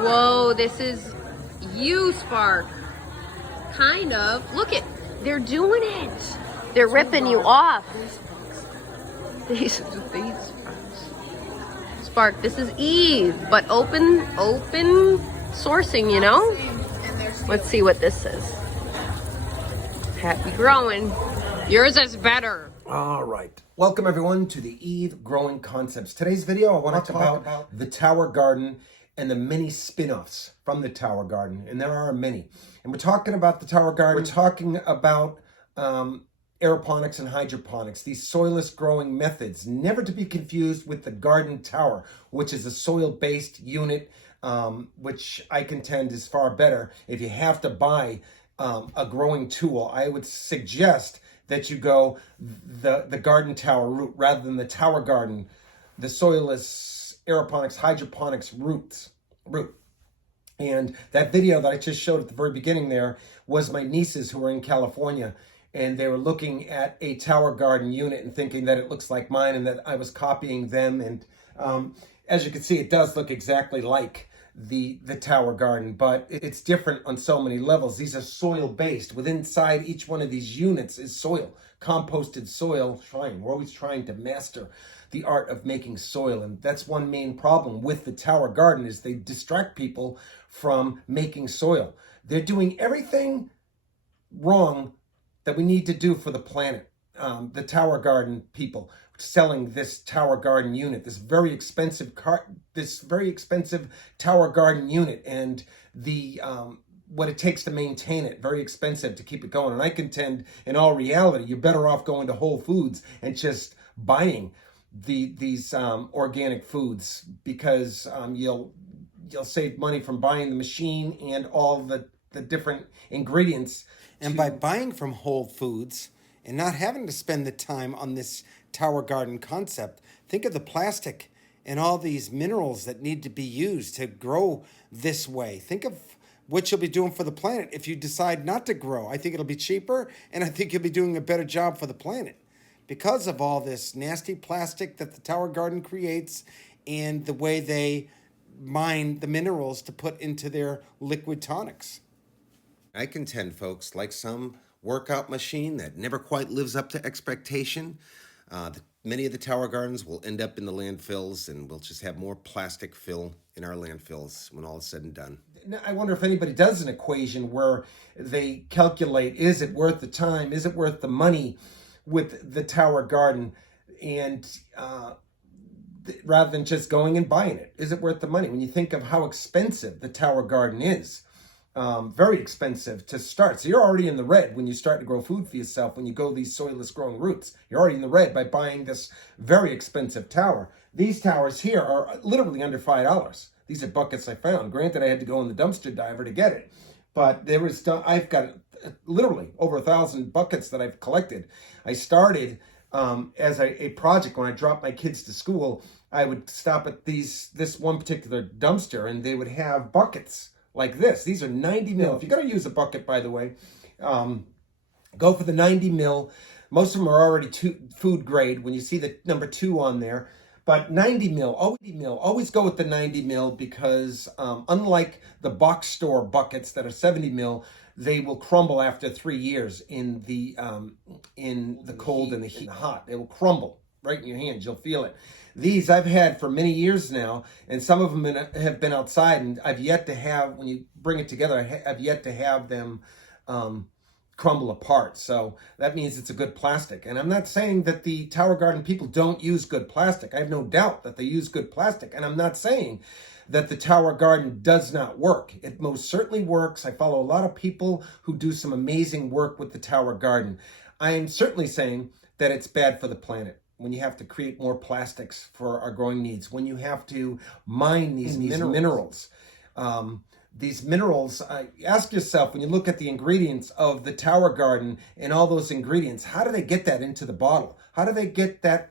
Whoa, this is you, Spark. Kind of. Look at, they're doing it. They're ripping you off. These Spark, this is Eve, but open sourcing, you know? Let's see what this says. Happy growing. Yours is better. All right. Welcome everyone to the Eve Growing Concepts. Today's video, I want to talk about the Tower Garden and the many spin-offs from the Tower Garden. And there are many. And we're talking about the Tower Garden. We're talking about aeroponics and hydroponics, these soilless growing methods, never to be confused with the garden tower, which is a soil-based unit, which I contend is far better. If you have to buy a growing tool, I would suggest that you go the garden tower route rather than the Tower Garden, the soilless aeroponics, hydroponics route. And that video that I just showed at the very beginning there was my nieces who were in California, and they were looking at a Tower Garden unit and thinking that it looks like mine and that I was copying them. And as you can see, it does look exactly like the Tower Garden, but it's different on so many levels. These are soil-based. Within inside each one of these units is soil, composted soil. We're always trying to master the art of making soil, and that's one main problem with the Tower Garden is they distract people from making soil. They're doing everything wrong that we need to do for the planet. The Tower Garden people selling this Tower Garden unit, this very expensive Tower Garden unit, and the what it takes to maintain it, very expensive to keep it going. And I contend, in all reality, you're better off going to Whole Foods and just buying these organic foods, because you'll save money from buying the machine and all the different ingredients. And by buying from Whole Foods and not having to spend the time on this Tower Garden concept, think of the plastic and all these minerals that need to be used to grow this way. Think of what you'll be doing for the planet if you decide not to grow. I think it'll be cheaper, and I think you'll be doing a better job for the planet because of all this nasty plastic that the Tower Garden creates and the way they mine the minerals to put into their liquid tonics. I contend, folks, like some workout machine that never quite lives up to expectation, many of the Tower Gardens will end up in the landfills, and we'll just have more plastic fill in our landfills when all is said and done. I wonder if anybody does an equation where they calculate, is it worth the time, is it worth the money with the Tower Garden, and rather than just going and buying it, is it worth the money? When you think of how expensive the Tower Garden is, very expensive to start. So you're already in the red when you start to grow food for yourself. When you go these soilless growing routes, you're already in the red by buying this very expensive tower. These towers here are literally under $5. These are buckets I found. Granted, I had to go in the dumpster diver to get it, but I've got literally over 1,000 buckets that I've collected. I started as a project when I dropped my kids to school. I would stop at this one particular dumpster, and they would have buckets like this. These are 90 mil. If you're going to use a bucket, by the way, go for the 90 mil. Most of them are already food grade when you see the number 2 on there. But 90 mil, always go with the 90 mil because unlike the box store buckets that are 70 mil, they will crumble after 3 years in the cold and the heat and the hot. They will crumble right in your hands. You'll feel it. These I've had for many years now, and some of them have been outside, and I've yet to have, when you bring it together, I've yet to have them crumble apart. So that means it's a good plastic. And I'm not saying that the Tower Garden people don't use good plastic. I have no doubt that they use good plastic. And I'm not saying that the Tower Garden does not work. It most certainly works. I follow a lot of people who do some amazing work with the Tower Garden. I am certainly saying that it's bad for the planet when you have to create more plastics for our growing needs, when you have to mine these minerals. These minerals, ask yourself, when you look at the ingredients of the Tower Garden and all those ingredients, how do they get that into the bottle? How do they get that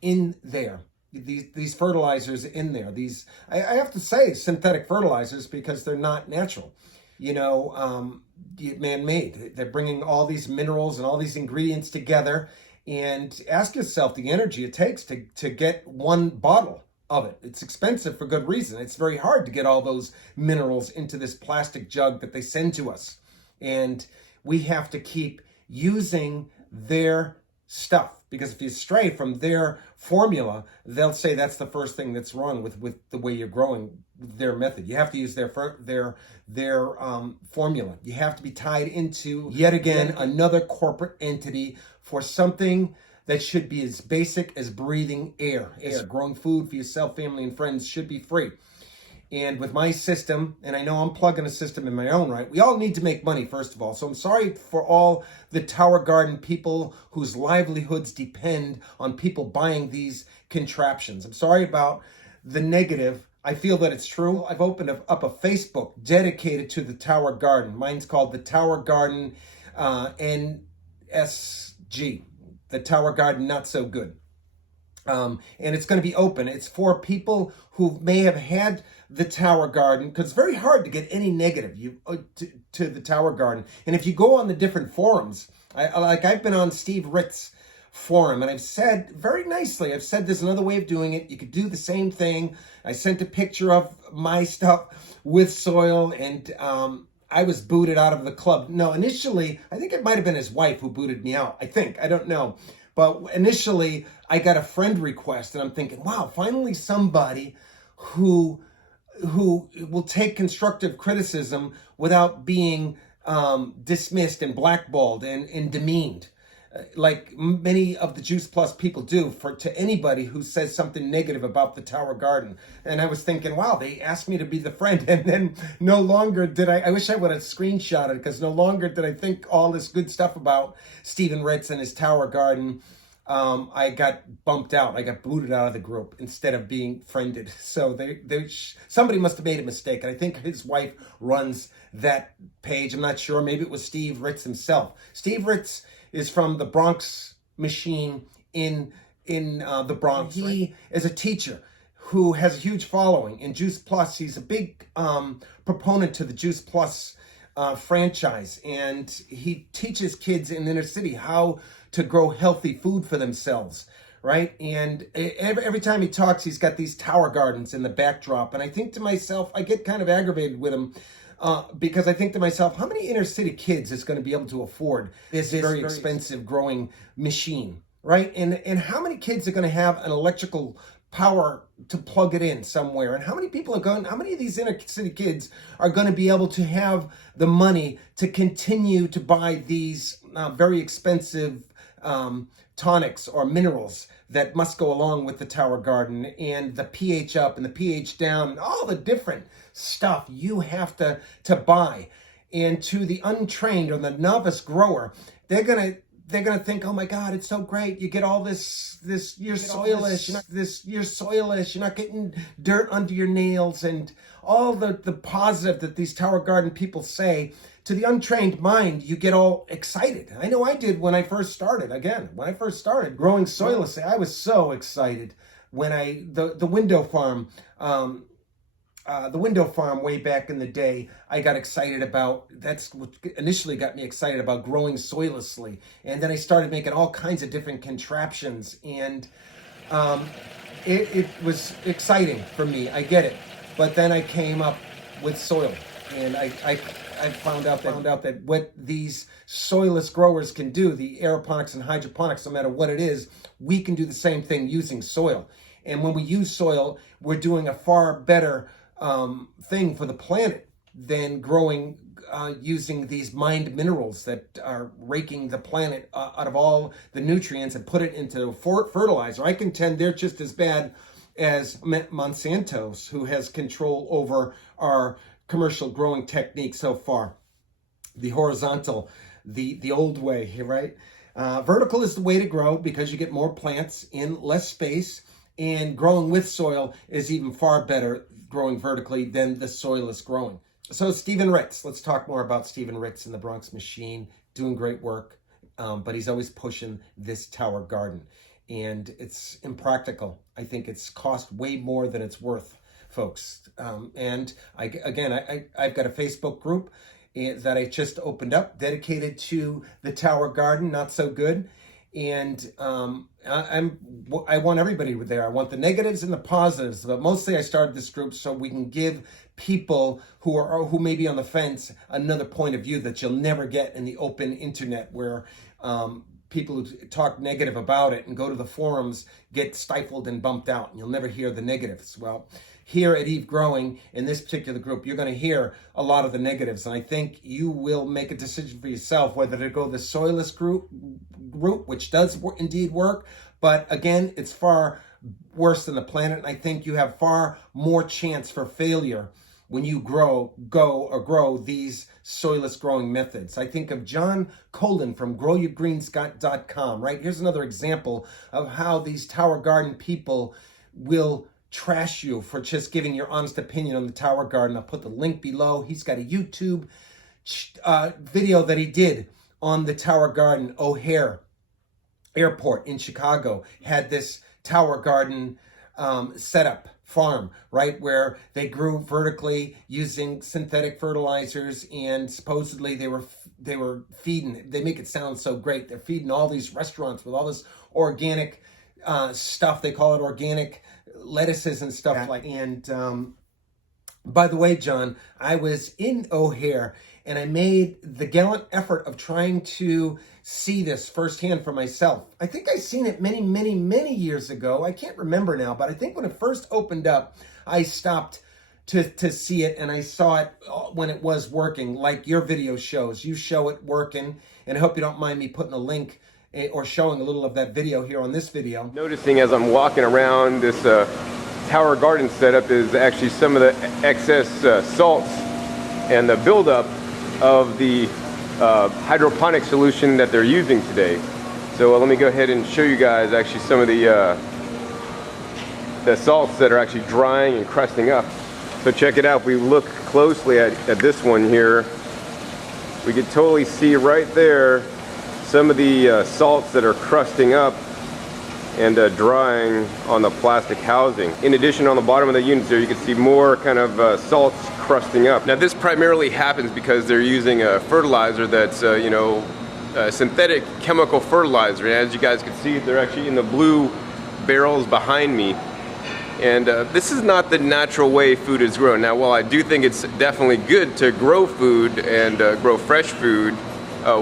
in there? These fertilizers in there. I have to say synthetic fertilizers because they're not natural. Man-made. They're bringing all these minerals and all these ingredients together. And ask yourself the energy it takes to get one bottle of it. It's expensive for good reason. It's very hard to get all those minerals into this plastic jug that they send to us. And we have to keep using their stuff, because if you stray from their formula, they'll say that's the first thing that's wrong with the way you're growing, their method. You have to use their formula. You have to be tied into, yet again, another corporate entity for something that should be as basic as breathing air. Growing food for yourself, family, and friends should be free. And with my system, and I know I'm plugging a system in my own right, we all need to make money, first of all. So I'm sorry for all the Tower Garden people whose livelihoods depend on people buying these contraptions. I'm sorry about the negative. I feel that it's true. I've opened up a Facebook dedicated to the Tower Garden. Mine's called the Tower Garden NSG, the Tower Garden Not So Good. And it's going to be open. It's for people who may have had the Tower Garden, because it's very hard to get any negative to the Tower Garden. And if you go on the different forums, I've been on Steve Ritt's forum, and I've said very nicely, I've said there's another way of doing it. You could do the same thing. I sent a picture of my stuff with soil, and I was booted out of the club. No, initially, I think it might have been his wife who booted me out. I don't know. But initially, I got a friend request, and I'm thinking, wow, finally somebody who will take constructive criticism without being dismissed and blackballed and demeaned, like many of the Juice Plus people do to anybody who says something negative about the Tower Garden. And I was thinking, wow, they asked me to be the friend, and then no longer did I wish I would have screenshotted it, because no longer did I think all this good stuff about Stephen Ritz and his Tower Garden. I got bumped out. I got booted out of the group instead of being friended. So somebody must have made a mistake. And I think his wife runs that page. I'm not sure. Maybe it was Steve Ritz himself. Steve Ritz is from the Bronx Machine in the Bronx. He is a teacher who has a huge following in Juice Plus. He's a big proponent to the Juice Plus franchise, and he teaches kids in the inner city how to grow healthy food for themselves, right? And every time he talks, he's got these Tower Gardens in the backdrop, and I think to myself, I get kind of aggravated with him because I think to myself, how many inner city kids is going to be able to afford this very expensive growing machine, right? And how many kids are going to have an electrical power to plug it in somewhere? And how many of these inner city kids are going to be able to have the money to continue to buy these very expensive tonics or minerals that must go along with the Tower Garden, and the pH up and the pH down and all the different stuff you have to buy? And to the untrained or the novice grower, they're gonna think, oh my God, it's so great. You get all this, you're soilless, you're not getting dirt under your nails, and all the positive that these Tower Garden people say. To the untrained mind, you get all excited. I know I did when I first started. When I first started growing soillessly, I was so excited when the window farm, way back in the day, I got excited about. That's what initially got me excited about growing soillessly. And then I started making all kinds of different contraptions, and it was exciting for me. I get it. But then I came up with soil, and I found out that what these soilless growers can do, the aeroponics and hydroponics, no matter what it is, we can do the same thing using soil. And when we use soil, we're doing a far better thing for the planet than growing using these mined minerals that are raking the planet out of all the nutrients and put it into fertilizer. I contend they're just as bad as Monsanto's, who has control over our commercial growing technique so far. The horizontal, the old way, right? Vertical is the way to grow because you get more plants in less space, and growing with soil is even far better growing vertically than the soilless growing. So Stephen Ritz, let's talk more about Stephen Ritz and the Bronx Machine, doing great work, but he's always pushing this Tower Garden, and it's impractical. I think it's cost way more than it's worth, folks. And I've got a Facebook group that I just opened up dedicated to the Tower Garden Not So Good. And I want everybody there. I want the negatives and the positives, but mostly I started this group so we can give people who may be on the fence another point of view that you'll never get in the open internet, where people who talk negative about it and go to the forums get stifled and bumped out, and you'll never hear the negatives. Well, here at Eve Growing, in this particular group, you're going to hear a lot of the negatives, and I think you will make a decision for yourself whether to go the soilless group, which does indeed work, but again, it's far worse than the planet, and I think you have far more chance for failure when you grow these soilless growing methods. I think of John Colin from growyourgreens.com, right? Here's another example of how these Tower Garden people will trash you for just giving your honest opinion on the Tower Garden. I'll put the link below. He's got a YouTube video that he did on the Tower Garden. O'Hare Airport in Chicago had this Tower Garden setup farm, right, where they grew vertically using synthetic fertilizers, and supposedly they were feeding, they make it sound so great, they're feeding all these restaurants with all this organic stuff. They call it organic lettuces and stuff like. And by the way, John, I was in O'Hare and I made the gallant effort of trying to see this firsthand for myself. I think I seen it many, many, many years ago. I can't remember now, but I think when it first opened up, I stopped to see it, and I saw it when it was working, like your video shows. You show it working, and I hope you don't mind me putting a link or showing a little of that video here on this video. Noticing as I'm walking around this Tower Garden setup is actually some of the excess salts and the buildup of the hydroponic solution that they're using today. So let me go ahead and show you guys actually some of the salts that are actually drying and crusting up. So check it out. If we look closely at this one here, we can totally see right there some of the salts that are crusting up and drying on the plastic housing. In addition, on the bottom of the units there, you can see more kind of salts crusting up. Now this primarily happens because they're using a fertilizer that's synthetic chemical fertilizer. And as you guys can see, they're actually in the blue barrels behind me. And this is not the natural way food is grown. Now, while I do think it's definitely good to grow food and grow fresh food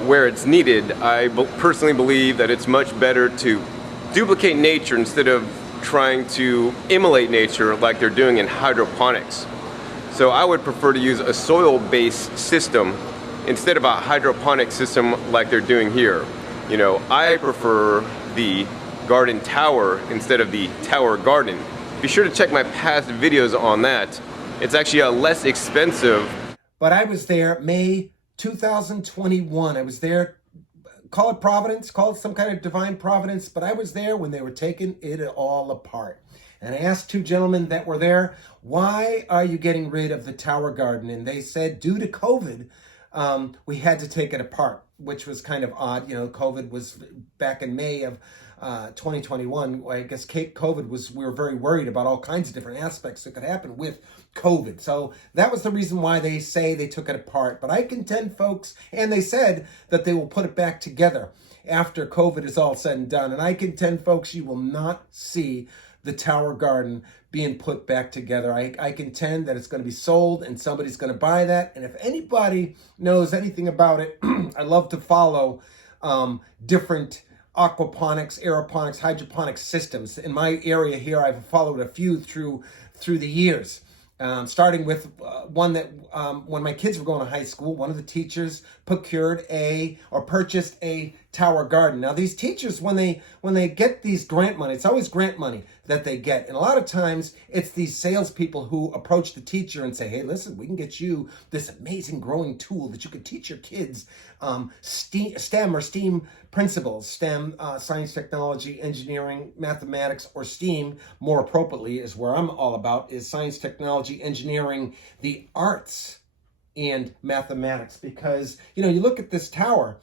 where it's needed, I personally believe that it's much better to duplicate nature instead of trying to emulate nature like they're doing in hydroponics. So I would prefer to use a soil-based system instead of a hydroponic system like they're doing here. You know, I prefer the garden tower instead of the Tower Garden. Be sure to check my past videos on that. It's actually a less expensive. But I was there May 2021. I was there, call it Providence, call it some kind of divine providence, but I was there when they were taking it all apart. And I asked two gentlemen that were there, why are you getting rid of the Tower Garden? And they said, due to COVID, we had to take it apart, which was kind of odd. You know, COVID was back in May of 2021. I guess COVID was, we were very worried about all kinds of different aspects that could happen with COVID. So that was the reason why they say they took it apart. But I contend, folks, and they said that they will put it back together after COVID is all said and done. And I contend, folks, you will not see the Tower Garden being put back together. I contend that it's going to be sold and somebody's going to buy that. And if anybody knows anything about it, I love to follow different aquaponics, aeroponics, hydroponics systems. In my area here, I've followed a few through the years. Starting with one that when my kids were going to high school, one of the teachers purchased a Tower Garden. Now these teachers, when they get these grant money, it's always grant money that they get. And a lot of times it's these salespeople who approach the teacher and say, hey, listen, we can get you this amazing growing tool that you can teach your kids STEM or STEAM principles, STEM, science, technology, engineering, mathematics, or STEAM, more appropriately, is where I'm all about, is science, technology, engineering, the arts, and mathematics. Because, you know, you look at this tower,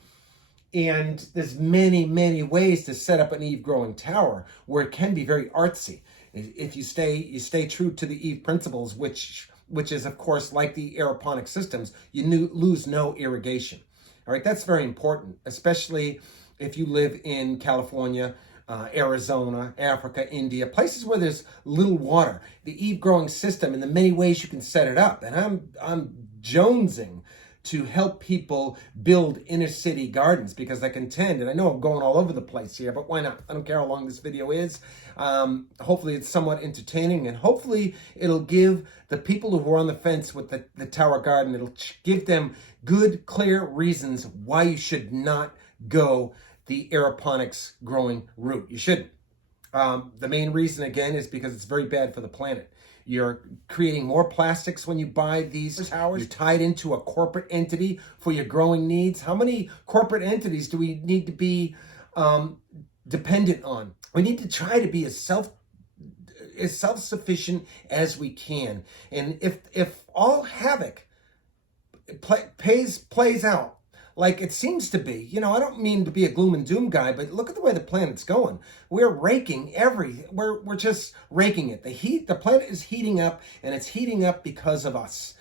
and there's many, many ways to set up an Eve growing tower where it can be very artsy. If you stay true to the Eve principles, which is, of course, like the aeroponic systems, you lose no irrigation. All right, that's very important, especially if you live in California, Arizona, Africa, India, places where there's little water, the eave growing system and the many ways you can set it up. And I'm jonesing to help people build inner city gardens because I contend, and I know I'm going all over the place here, but why not? I don't care how long this video is. Hopefully it's somewhat entertaining, and hopefully it'll give the people who are on the fence with the Tower Garden, it'll give them good, clear reasons why you should not go the aeroponics growing route. You shouldn't. The main reason, again, is because it's very bad for the planet. You're creating more plastics when you buy these towers. You're tied into a corporate entity for your growing needs. How many corporate entities do we need to be dependent on? We need to try to be as self-sufficient as we can. And if all havoc plays out like it seems to be, you know, I don't mean to be a gloom and doom guy, but look at the way the planet's going. We're raking we're just raking it. The planet is heating up, and it's heating up because of us,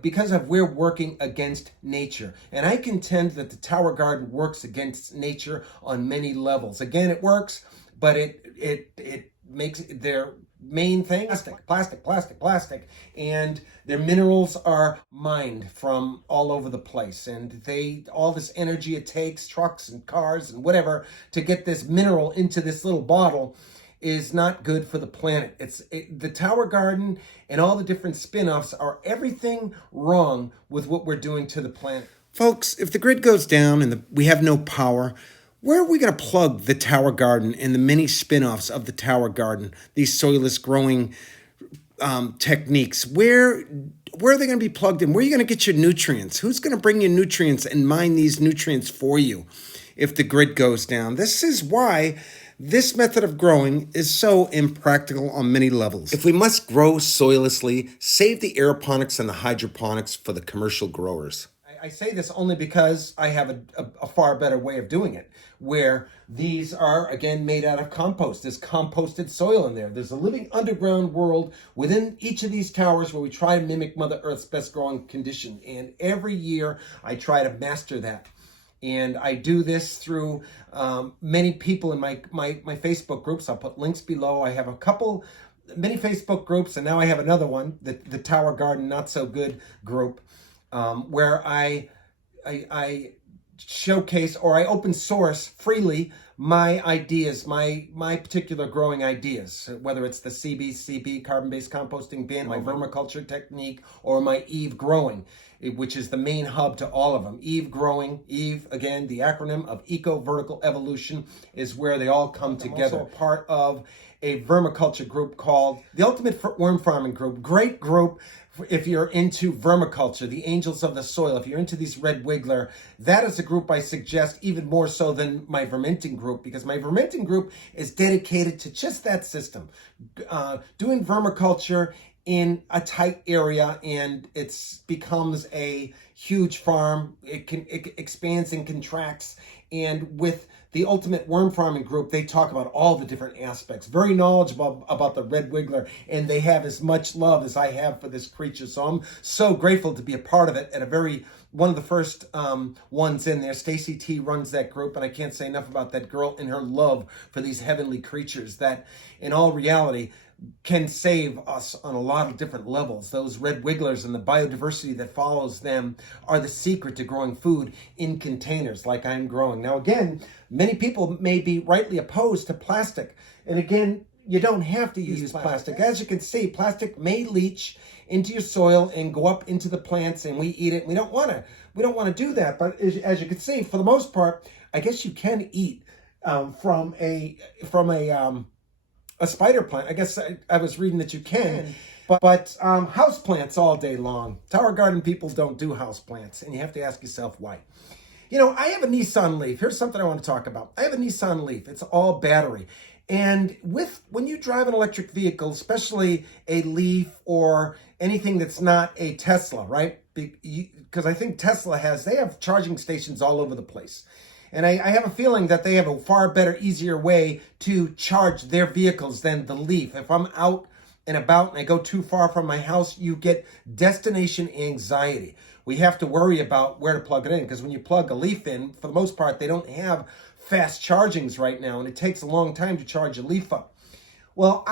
because of we're working against nature. And I contend that the Tower Garden works against nature on many levels. Again, it works, but it makes their main thing plastic, and their minerals are mined from all over the place, and all this energy it takes, trucks and cars and whatever, to get this mineral into this little bottle is not good for the planet. The Tower Garden and all the different spin-offs are everything wrong with what we're doing to the planet. Folks, if the grid goes down and we have no power, where are we going to plug the Tower Garden and the many spin-offs of the Tower Garden, these soilless growing techniques? Where are they going to be plugged in? Where are you going to get your nutrients? Who's going to bring you nutrients and mine these nutrients for you if the grid goes down? This is why this method of growing is so impractical on many levels. If we must grow soillessly, save the aeroponics and the hydroponics for the commercial growers. I say this only because I have a far better way of doing it, where these are, again, made out of compost. There's composted soil in there. There's a living underground world within each of these towers where we try to mimic Mother Earth's best growing condition. And every year I try to master that. And I do this through many people in my Facebook groups. I'll put links below. I have many Facebook groups, and now I have another one, the Tower Garden Not So Good group, where I showcase, or I open source freely my ideas, my particular growing ideas, whether it's the CBCB, carbon-based composting bin, my vermiculture technique, or my Eve growing, which is the main hub to all of them. Eve growing, Eve, again, the acronym of eco-vertical evolution, is where they all come together. I'm also a part of a vermiculture group called the Ultimate Worm Farming Group. Great group if you're into vermiculture, the angels of the soil. If you're into these red wiggler, that is a group I suggest even more so than my fermenting group, because my fermenting group is dedicated to just that system, doing vermiculture in a tight area, and it becomes a huge farm. It expands and contracts. And with the Ultimate Worm Farming Group, they talk about all the different aspects, very knowledgeable about the red wiggler, and they have as much love as I have for this creature. So I'm so grateful to be a part of it, and one of the first ones in there. Stacie T runs that group, and I can't say enough about that girl and her love for these heavenly creatures that, in all reality, can save us on a lot of different levels. Those red wigglers and the biodiversity that follows them are the secret to growing food in containers like I'm growing. Now, again, many people may be rightly opposed to plastic. And again, you don't have to use plastic. As you can see, plastic may leach into your soil and go up into the plants, and we eat it. We don't want to do that. But as you can see, for the most part, I guess you can eat from a spider plant. I guess I was reading that you can, but house plants all day long. Tower Garden people don't do house plants, and you have to ask yourself why. You know, I have a Nissan Leaf. Here's something I want to talk about. I have a Nissan Leaf. It's all battery. And when you drive an electric vehicle, especially a Leaf or anything that's not a Tesla, right? Because I think Tesla they have charging stations all over the place. And I have a feeling that they have a far better, easier way to charge their vehicles than the Leaf. If I'm out and about and I go too far from my house, you get destination anxiety. We have to worry about where to plug it in, because when you plug a Leaf in, for the most part, they don't have fast chargings right now, and it takes a long time to charge a leaf up. Well,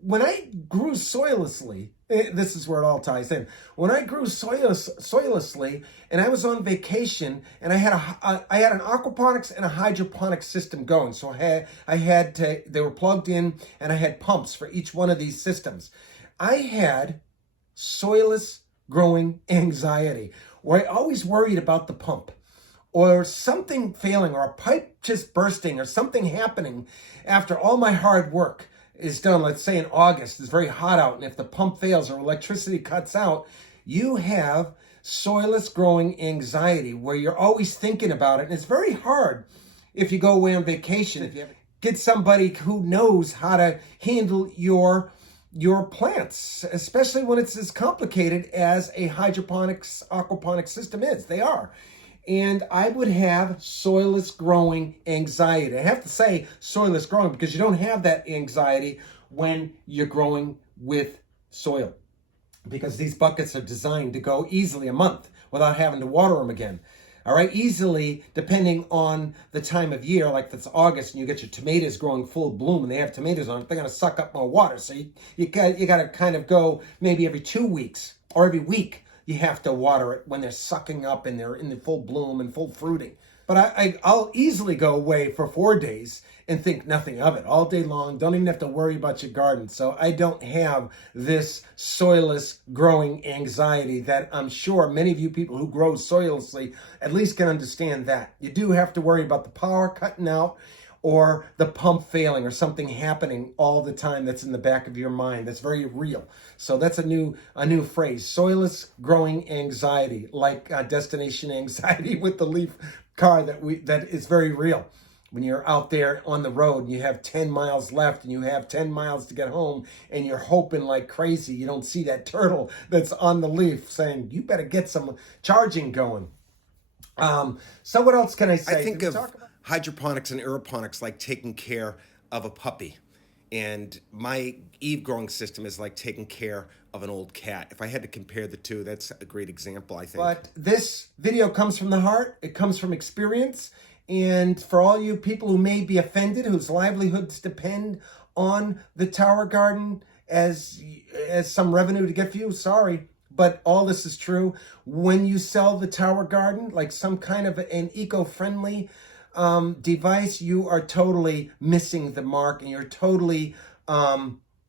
when I grew soillessly, this is where it all ties in. When I grew soillessly, and I was on vacation, and I had an aquaponics and a hydroponics system going. So they were plugged in, and I had pumps for each one of these systems. I had soilless growing anxiety, where I always worried about the pump, or something failing, or a pipe just bursting, or something happening after all my hard work is done. Let's say in August, it's very hot out, and if the pump fails or electricity cuts out, you have soilless growing anxiety, where you're always thinking about it. And it's very hard if you go away on vacation, if you get somebody who knows how to handle your plants, especially when it's as complicated as a hydroponics, aquaponics system is. They are. And I would have soilless growing anxiety. I have to say soilless growing because you don't have that anxiety when you're growing with soil, because these buckets are designed to go easily a month without having to water them again. All right, easily, depending on the time of year, like if it's August and you get your tomatoes growing full bloom and they have tomatoes on it, they're going to suck up more water. So you got to kind of go maybe every 2 weeks or every week. You have to water it when they're sucking up and they're in the full bloom and full fruiting. But I'll easily go away for 4 days and think nothing of it all day long. Don't even have to worry about your garden. So I don't have this soilless growing anxiety that I'm sure many of you people who grow soillessly at least can understand that. You do have to worry about the power cutting out, or the pump failing, or something happening all the time that's in the back of your mind. That's very real. So that's a new phrase, soilless growing anxiety, like destination anxiety with the Leaf car that is very real. When you're out there on the road and you have 10 miles left and you have 10 miles to get home and you're hoping like crazy you don't see that turtle that's on the leaf saying, you better get some charging going. So what else can I say? I think of hydroponics and aeroponics like taking care of a puppy. And my Eve growing system is like taking care of an old cat. If I had to compare the two, that's a great example, I think. But this video comes from the heart. It comes from experience. And for all you people who may be offended, whose livelihoods depend on the Tower Garden as some revenue to get for you, sorry. But all this is true. When you sell the Tower Garden, like some kind of an eco-friendly device, you are totally missing the mark, and you're totally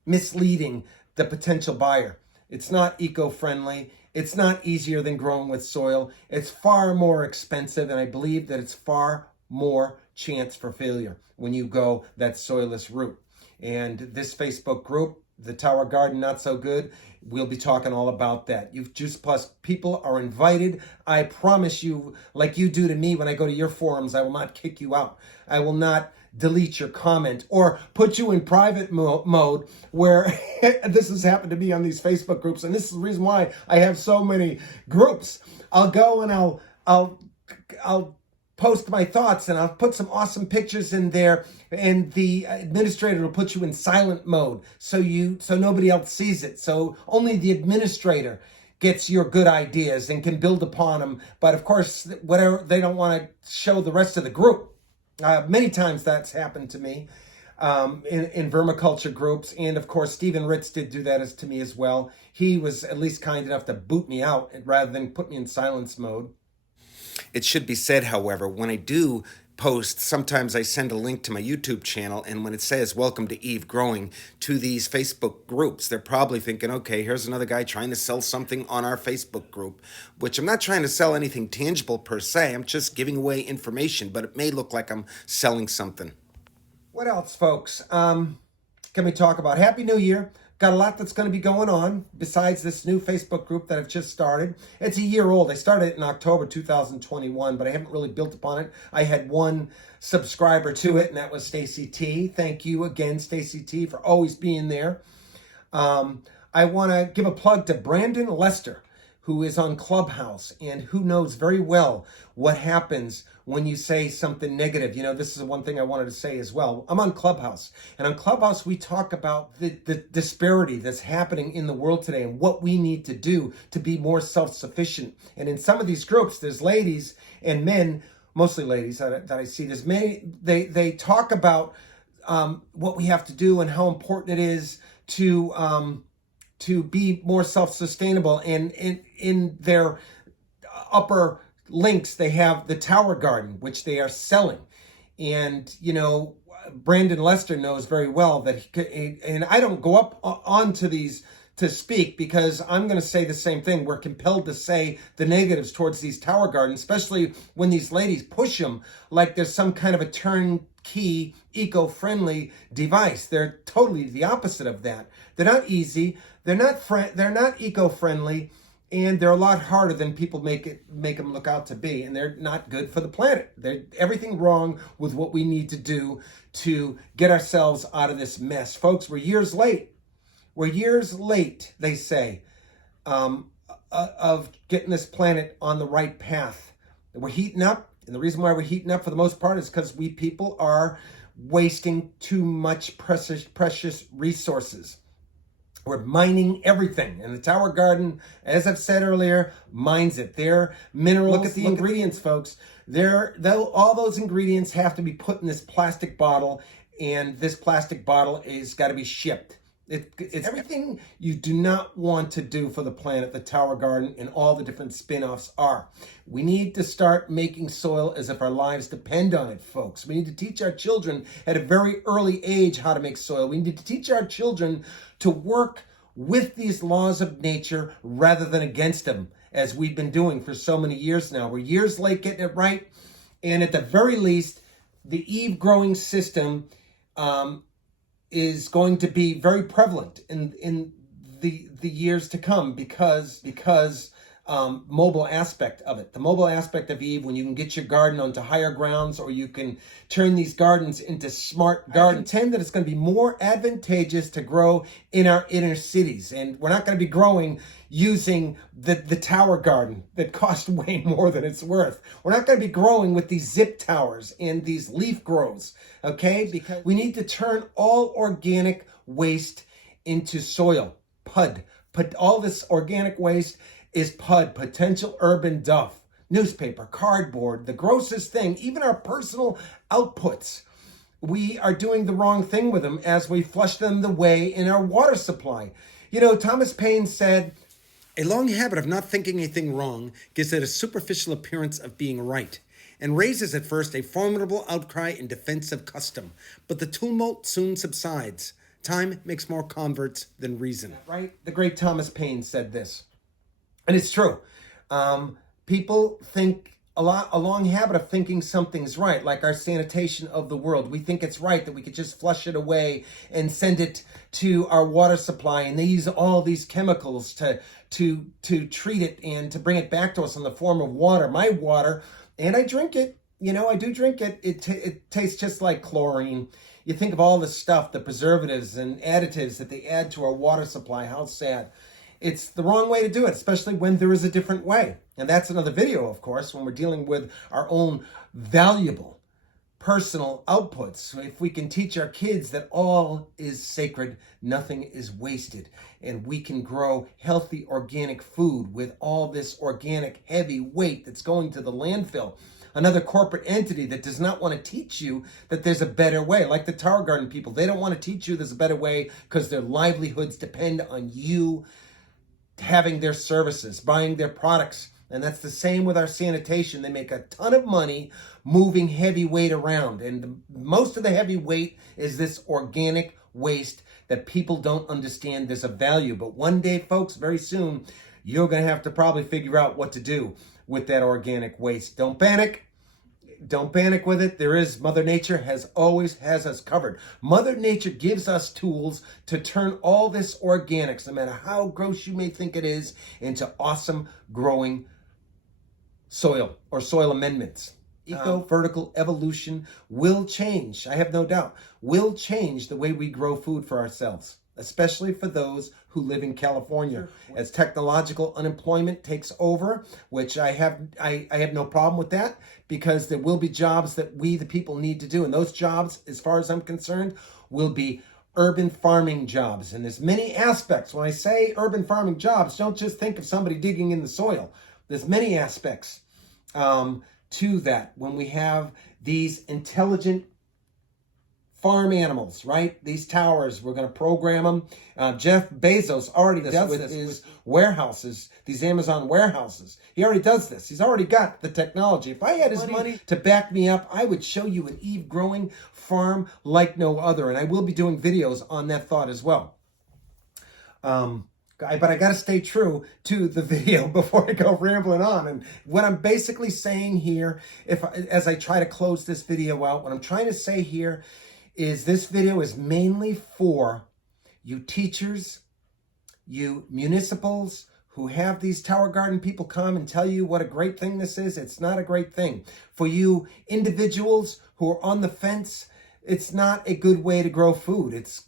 misleading the potential buyer. It's not eco-friendly. It's not easier than growing with soil. It's far more expensive, and I believe that it's far more chance for failure when you go that soilless route. And this Facebook group, the Tower Garden Not So Good, we'll be talking all about that. You've Juice Plus people are invited. I promise you, like you do to me when I go to your forums, I will not kick you out. I will not delete your comment or put you in private mode where this has happened to me on these Facebook groups. And this is the reason why I have so many groups. I'll go and I'll post my thoughts and I'll put some awesome pictures in there, and the administrator will put you in silent mode so nobody else sees it. So only the administrator gets your good ideas and can build upon them. But of course, whatever, they don't want to show the rest of the group. Many times that's happened to me in vermiculture groups. And of course, Stephen Ritz did do that to me as well. He was at least kind enough to boot me out rather than put me in silence mode. It should be said, however, when I do post, sometimes I send a link to my YouTube channel, and when it says welcome to Eve Growing to these Facebook groups, they're probably thinking, okay, here's another guy trying to sell something on our Facebook group, which I'm not trying to sell anything tangible per se. I'm just giving away information, but it may look like I'm selling something. What else, folks? Can we talk about? Happy New Year. Got a lot that's going to be going on besides this new Facebook group that I've just started. It's a year old. I started it in October 2021, but I haven't really built upon it. I had one subscriber to it, and that was Stacie T. Thank you again, Stacie T, for always being there. I want to give a plug to Brandon Lester, who is on Clubhouse and who knows very well what happens when you say something negative. You know, this is one thing I wanted to say as well. I'm on Clubhouse, and on Clubhouse, we talk about the disparity that's happening in the world today and what we need to do to be more self-sufficient. And in some of these groups, there's ladies and men mostly ladies that I see. There's many, they talk about what we have to do and how important it is to be more self-sustainable. And in their upper links, they have the Tower Garden, which they are selling. And, you know, Brandon Lester knows very well that and I don't go up onto these to speak because I'm going to say the same thing. We're compelled to say the negatives towards these Tower Gardens, especially when these ladies push them like there's some kind of a turnkey, eco-friendly device. They're totally the opposite of that. They're not easy. They're not eco-friendly, and they're a lot harder than people make them look out to be, and they're not good for the planet. They're everything wrong with what we need to do to get ourselves out of this mess. Folks, we're years late. We're years late, they say, of getting this planet on the right path. We're heating up, and the reason why we're heating up for the most part is because we people are wasting too much precious resources. We're mining everything, and the Tower Garden, as I've said earlier, mines it. Their minerals. Look at the ingredients, folks. All those ingredients have to be put in this plastic bottle, and this plastic bottle is got to be shipped. It's everything you do not want to do for the planet. The Tower Garden and all the different spin-offs are. We need to start making soil as if our lives depend on it, folks. We need to teach our children at a very early age how to make soil. We need to teach our children to work with these laws of nature rather than against them, as we've been doing for so many years now. We're years late getting it right. And at the very least, the Eve growing system is going to be very prevalent in the years to come because mobile aspect of it. The mobile aspect of Eve, when you can get your garden onto higher grounds, or you can turn these gardens into smart gardens. I contend that it's going to be more advantageous to grow in our inner cities, and we're not going to be growing using the Tower Garden that cost way more than it's worth. We're not going to be growing with these zip towers and these leaf grows, okay? Because we need to turn all organic waste into soil, PUD. All this organic waste is PUD, potential urban DUFF, newspaper, cardboard, the grossest thing, even our personal outputs. We are doing the wrong thing with them as we flush them away in our water supply. You know, Thomas Paine said, "A long habit of not thinking a thing wrong gives it a superficial appearance of being right, and raises at first a formidable outcry in defense of custom. But the tumult soon subsides. Time makes more converts than reason." Right? The great Thomas Paine said this. And it's true. People think a long habit of thinking something's right, like our sanitation of the world. We think it's right that we could just flush it away and send it to our water supply, and they use all these chemicals to treat it and to bring it back to us in the form of water. My water, and I drink it. You know, I do drink it. It tastes just like chlorine. You think of all the stuff, the preservatives and additives that they add to our water supply. How sad. It's the wrong way to do it, especially when there is a different way. And that's another video, of course, when we're dealing with our own valuable personal outputs. If we can teach our kids that all is sacred, nothing is wasted, and we can grow healthy organic food with all this organic heavy weight that's going to the landfill. Another corporate entity that does not want to teach you that there's a better way, like the Tower Garden people. They don't want to teach you there's a better way because their livelihoods depend on you having their services, buying their products. And that's the same with our sanitation. They make a ton of money moving heavy weight around. And most of the heavy weight is this organic waste that people don't understand there's a value. But one day, folks, very soon, you're going to have to probably figure out what to do with that organic waste. Don't panic. Don't panic with it. Mother Nature always has us covered. Mother Nature gives us tools to turn all this organics, no matter how gross you may think it is, into awesome growing soil or soil amendments. Vertical evolution will change, I have no doubt, will change the way we grow food for ourselves, especially for those who live in California. As technological unemployment takes over, which I have no problem with that, because there will be jobs that we, the people, need to do. And those jobs, as far as I'm concerned, will be urban farming jobs. And there's many aspects. When I say urban farming jobs, don't just think of somebody digging in the soil. There's many aspects to that when we have these intelligent farm animals, right? These towers, we're going to program them. Jeff Bezos already does this with his warehouses, these Amazon warehouses. He already does this. He's already got the technology. If I had his money to back me up, I would show you an Eve growing farm like no other. And I will be doing videos on that thought as well. But I got to stay true to the video before I go rambling on. And what I'm basically saying here, as I try to close this video out, what I'm trying to say here is this video is mainly for you teachers, you municipals who have these Tower Garden people come and tell you what a great thing this is. It's not a great thing. For you individuals who are on the fence, it's not a good way to grow food. It's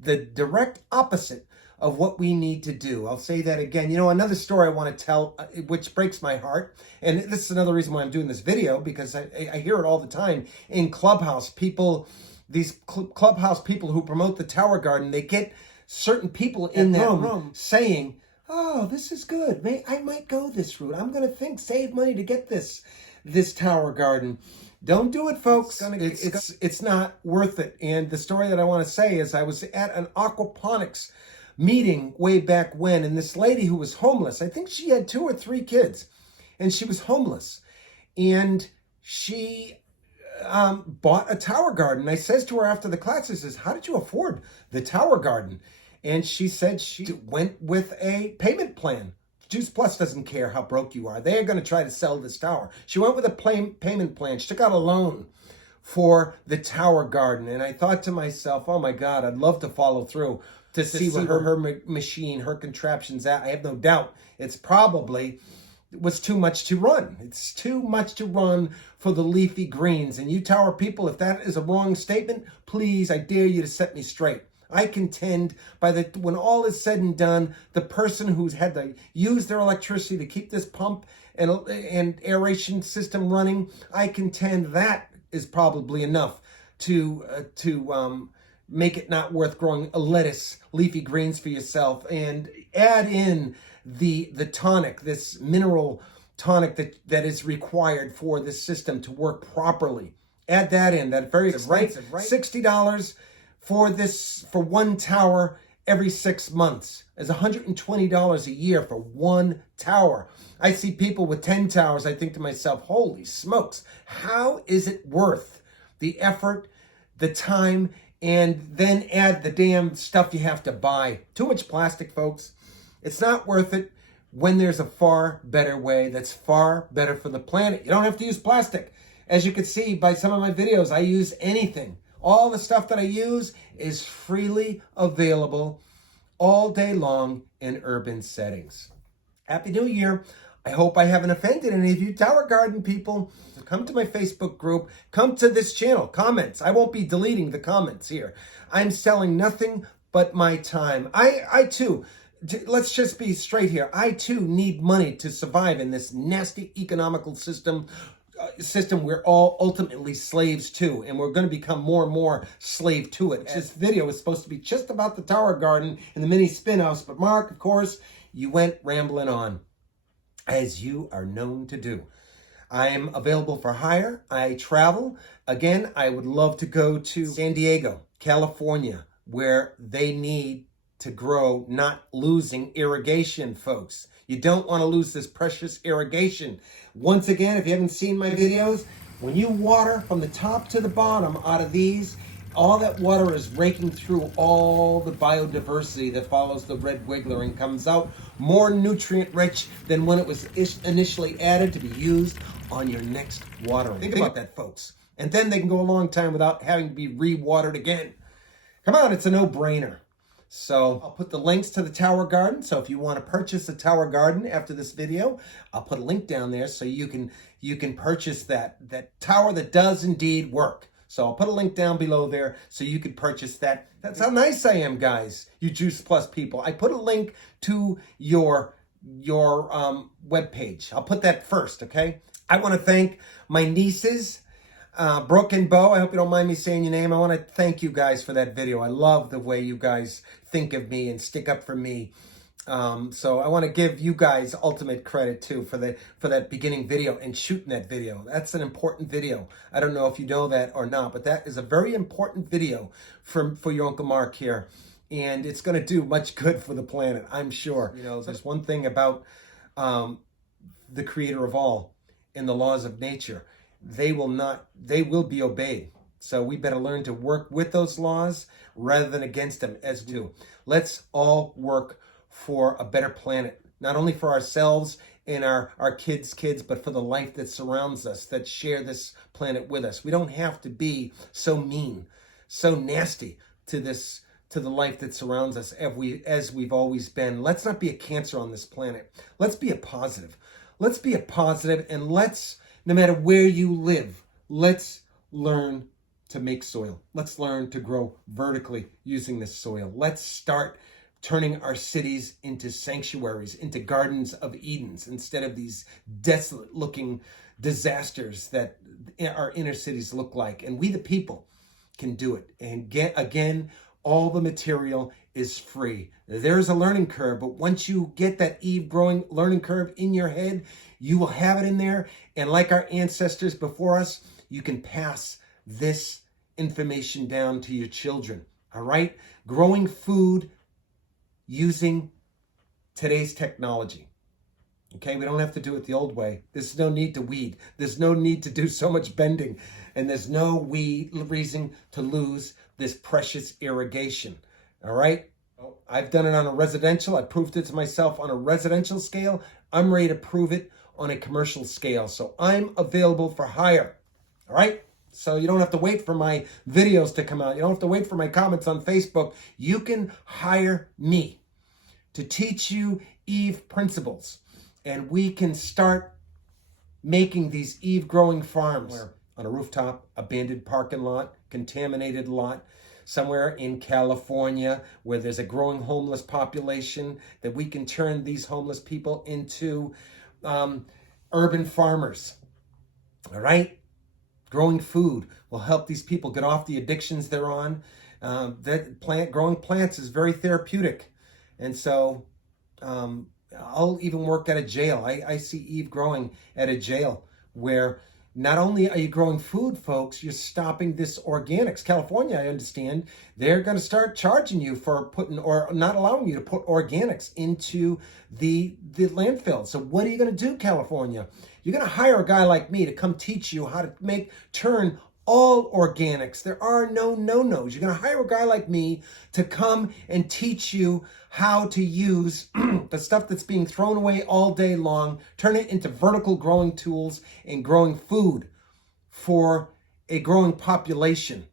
the direct opposite of what we need to do. I'll say that again. You know, another story I want to tell, which breaks my heart, and this is another reason why I'm doing this video, because I hear it all the time in Clubhouse. People, these Clubhouse people who promote the Tower Garden, they get certain people in that room saying, oh, this is good. I might go this route. I'm going to save money to get this Tower Garden. Don't do it, folks. It's not worth it. And the story that I want to say is I was at an aquaponics meeting way back when, and this lady who was homeless, I think she had 2 or 3 kids, and she was homeless, and she bought a Tower Garden. I says to her after the class, I says, how did you afford the Tower Garden? And she said she went with a payment plan. Juice Plus doesn't care how broke you are. They are going to try to sell this tower. She went with a payment plan. She took out a loan for the Tower Garden. And I thought to myself, oh my God, I'd love to follow through to see where her machine, her contraption's at. I have no doubt it's probably was too much to run. It's too much to run for the leafy greens. And you Tower people, if that is a wrong statement, please, I dare you to set me straight. I contend when all is said and done, the person who's had to use their electricity to keep this pump and aeration system running, I contend that is probably enough to make it not worth growing a lettuce, leafy greens for yourself. And add in the tonic, this mineral tonic that is required for this system to work properly. Add that in, that very expensive, right? $60 for one tower every 6 months. Is $120 a year for one tower. I see people with 10 towers. I think to myself, holy smokes, how is it worth the effort, the time, and then add the damn stuff you have to buy? Too much plastic, folks. It's not worth it when there's a far better way that's far better for the planet. You don't have to use plastic. As you can see by some of my videos, I use anything. All the stuff that I use is freely available all day long in urban settings. Happy New Year. I hope I haven't offended any of you Tower Garden people. So come to my Facebook group. Come to this channel. Comments. I won't be deleting the comments here. I'm selling nothing but my time. I too, let's just be straight here. I too need money to survive in this nasty economical system we're all ultimately slaves to, and we're going to become more and more slave to it. This video is supposed to be just about the Tower Garden and the mini spin-offs, but Mark, of course, you went rambling on, as you are known to do. I am available for hire. I travel. Again, I would love to go to San Diego, California, where they need to grow, not losing irrigation, folks. You don't want to lose this precious irrigation. Once again, if you haven't seen my videos, when you water from the top to the bottom out of these, all that water is raking through all the biodiversity that follows the red wiggler and comes out more nutrient rich than when it was initially added to be used on your next watering. Think about that, folks. And then they can go a long time without having to be re-watered again. Come on, it's a no-brainer. So I'll put the links to the Tower Garden. So if you want to purchase the Tower Garden after this video, I'll put a link down there so you can purchase that tower that does indeed work. So I'll put a link down below there so you can purchase that. That's how nice I am, guys, you Juice Plus people. I put a link to your webpage. I'll put that first, okay? I want to thank my nieces, Brooke and Bo. I hope you don't mind me saying your name. I want to thank you guys for that video. I love the way you guys think of me and stick up for me. So I want to give you guys ultimate credit too for that beginning video and shooting that video. That's an important video. I don't know if you know that or not, but that is a very important video for your Uncle Mark here. And it's going to do much good for the planet, I'm sure. You know, there's one thing about the creator of all and the laws of nature. They will be obeyed. So we better learn to work with those laws rather than against them as do. Let's all work for a better planet, not only for ourselves and our kids' kids, but for the life that surrounds us, that share this planet with us. We don't have to be so mean, so nasty to the life that surrounds us as we've always been. Let's not be a cancer on this planet. Let's be a positive. Let's be a positive, and let's, no matter where you live, let's learn to make soil. Let's learn to grow vertically using this soil. Let's start turning our cities into sanctuaries, into gardens of Edens, instead of these desolate looking disasters that our inner cities look like. And we the people can do it. And again, all the material is free. There's a learning curve, but once you get that Eve growing learning curve in your head, you will have it in there. And like our ancestors before us, you can pass this information down to your children. All right? Growing food using today's technology. Okay, we don't have to do it the old way. There's no need to weed. There's no need to do so much bending. And there's no reason to lose this precious irrigation. All right? I've done it on a residential. I proved it to myself on a residential scale. I'm ready to prove it on a commercial scale. So I'm available for hire. All right? So you don't have to wait for my videos to come out. You don't have to wait for my comments on Facebook. You can hire me to teach you Eve principles. And we can start making these Eve growing farms on a rooftop, abandoned parking lot, contaminated lot, somewhere in California where there's a growing homeless population, that we can turn these homeless people into urban farmers. All right? Growing food will help these people get off the addictions they're on. Growing plants is very therapeutic. And so I'll even work at a jail. I see Eve growing at a jail where not only are you growing food, folks, you're stopping this organics. California, I understand, they're going to start charging you for putting, or not allowing you to put organics into the landfill. So what are you going to do, California? You're going to hire a guy like me to come teach you how to turn all organics. There are no no-nos. You're going to hire a guy like me to come and teach you how to use the stuff that's being thrown away all day long, turn it into vertical growing tools and growing food for a growing population.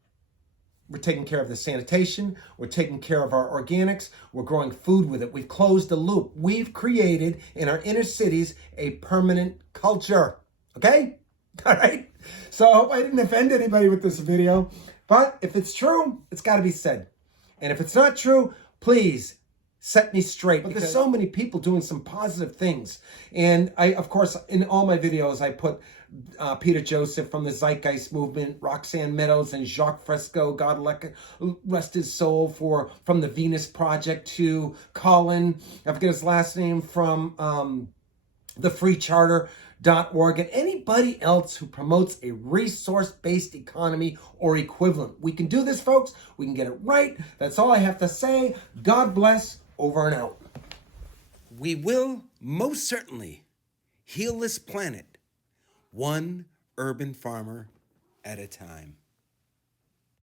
We're taking care of the sanitation. We're taking care of our organics. We're growing food with it. We've closed the loop. We've created in our inner cities a permanent culture. Okay? All right? So I hope I didn't offend anybody with this video. But if it's true, it's got to be said. And if it's not true, please set me straight. But there's so many people doing some positive things. And I, of course, in all my videos, I put Peter Joseph from the Zeitgeist Movement, Roxanne Meadows and Jacques Fresco, God rest his soul, from the Venus Project, to Colin, I forget his last name, from the freecharter.org, and anybody else who promotes a resource-based economy or equivalent. We can do this, folks. We can get it right. That's all I have to say. God bless. Over and out. We will most certainly heal this planet, one urban farmer at a time.